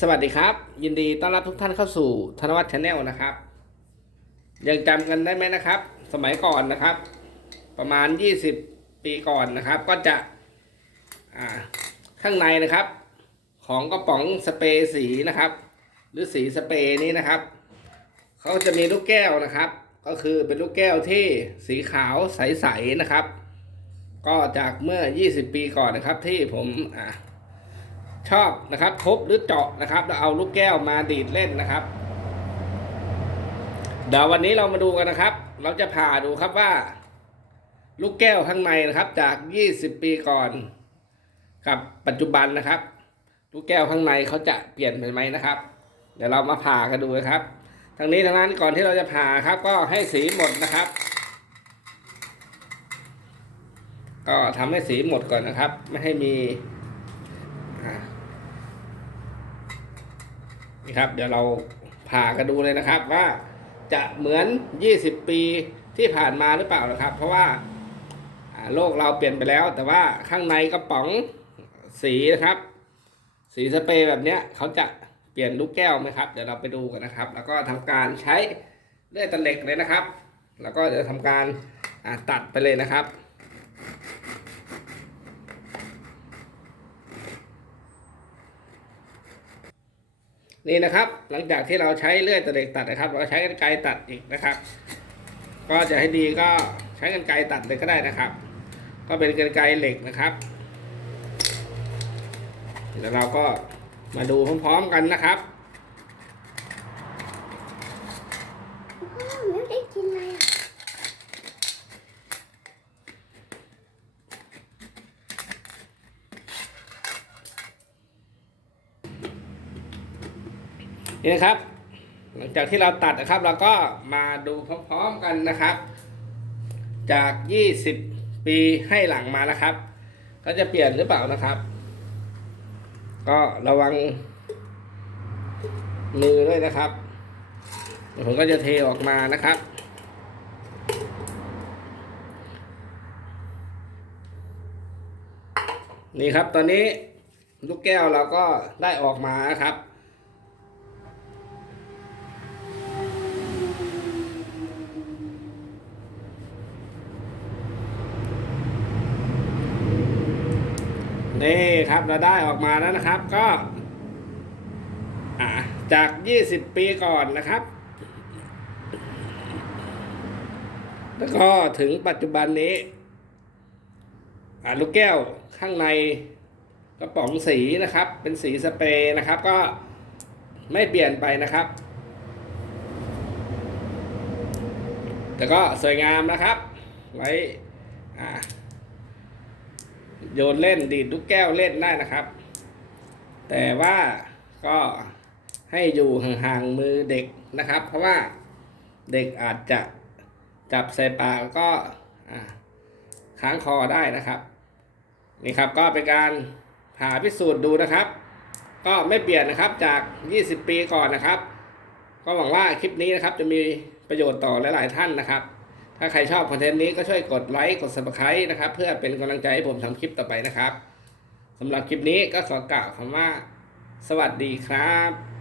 สวัสดีครับ ยินดีต้อนรับทุกท่านเข้าสู่ธนวัฒน์ชาแนลนะครับ ยังจำกันได้ไหมนะครับ สมัยก่อนนะครับ ประมาณ 20 ปีก่อนนะครับ ก็จะข้างในนะครับ ของกระป๋องสเปรย์สีนะครับ หรือสีสเปรย์นี้นะครับเขาจะมีลูกแก้วนะครับ ก็คือเป็นลูกแก้วที่สีขาวใสๆนะครับ ก็จากเมื่อ 20 ปีก่อนนะครับที่ผมอ่า ชอบนะครับทุบหรือเจาะนะครับแล้วเอาลูกแก้วมาดีดเล่นนะครับ เดี๋ยววันนี้เรามาดูกันนะครับ เราจะผ่าดูครับว่า ลูกแก้วข้างในนะครับ จาก 20 ปีก่อนกับปัจจุบันนะครับ ลูกแก้วข้างในเขาจะเปลี่ยนไปไหมนะครับ เดี๋ยวเรามาผ่ากันดูนะครับทางนี้ทางนั้นก่อนที่เราจะผ่าครับ ก็ให้สีหมดนะครับ ก็ทำให้สีหมดก่อนนะครับ ไม่ให้มี อ่า นี่ครับ เดี๋ยวเราผ่ากันดูเลยนะครับ ว่าจะเหมือน 20 ปีที่ผ่านมาหรือเปล่านะครับ เพราะว่าโลกเราเปลี่ยนไปแล้ว แต่ว่าข้างในกระป๋องสีนะครับ สีสเปรย์แบบเนี้ยเขาจะเปลี่ยนลูกแก้วไหมครับ เดี๋ยวเราไปดูกันนะครับ แล้วก็ทำการใช้เลื่อยตะเหล็กเลยนะครับ แล้วก็จะทำการตัดไปเลยนะครับ นี่นะครับ หลังจากที่เราใช้เลื่อยตะเหล็กตัดนะครับ เราก็ใช้กรรไกตัดอีกนะครับ ก็จะให้ดีก็ใช้กรรไกตัดเลยก็ได้นะครับ ก็เป็นกรรไกเหล็กนะครับแล้วเราก็มาดูพร้อมๆกันนะครับพ่อไม่ได้กินอะไรอะ นี่นะครับ หลังจากที่เราตัดนะครับ เราก็มาดูพร้อมๆกันนะครับ จาก 20 ปีให้หลังมานะครับ ก็จะเปลี่ยนหรือเปล่านะครับ ก็ระวังมือด้วยนะครับผมก็จะเทออกมานะครับนี่ครับตอนนี้ลูกแก้วเราก็ได้ออกมานะครับ นี่ครับเราได้ออกมาแล้วนะครับ ก็จาก 20 ปีก่อนนะครับ แล้วก็ถึงปัจจุบันนี้อ่าลูกแก้วข้างในกระป๋องสีนะครับ เป็นสีสเปรย์นะครับ ก็ไม่เปลี่ยนไปนะครับ แต่ก็สวยงามนะครับ ไว้อ่า โยนเล่นดีดลูกแก้วเล่นได้นะครับ แต่ว่าก็ให้อยู่ห่างๆมือเด็กนะครับ เพราะว่าเด็กอาจจะจับใส่ปากก็ค้างคอได้นะครับ นี่ครับก็เป็นการผ่าพิสูจน์ดูนะครับ ก็ไม่เปลี่ยนนะครับจาก 20 ปีก่อนนะครับ ก็หวังว่าคลิปนี้นะครับจะมีประโยชน์ต่อหลาย ๆ ท่านนะครับ ถ้าใครชอบคอนเทนต์นี้ก็ช่วยกดไลค์กด subscribe นะครับ เพื่อเป็นกำลังใจให้ผมทำคลิปต่อไปนะครับสำหรับคลิปนี้ก็ขอกล่าวคำว่า สวัสดีครับ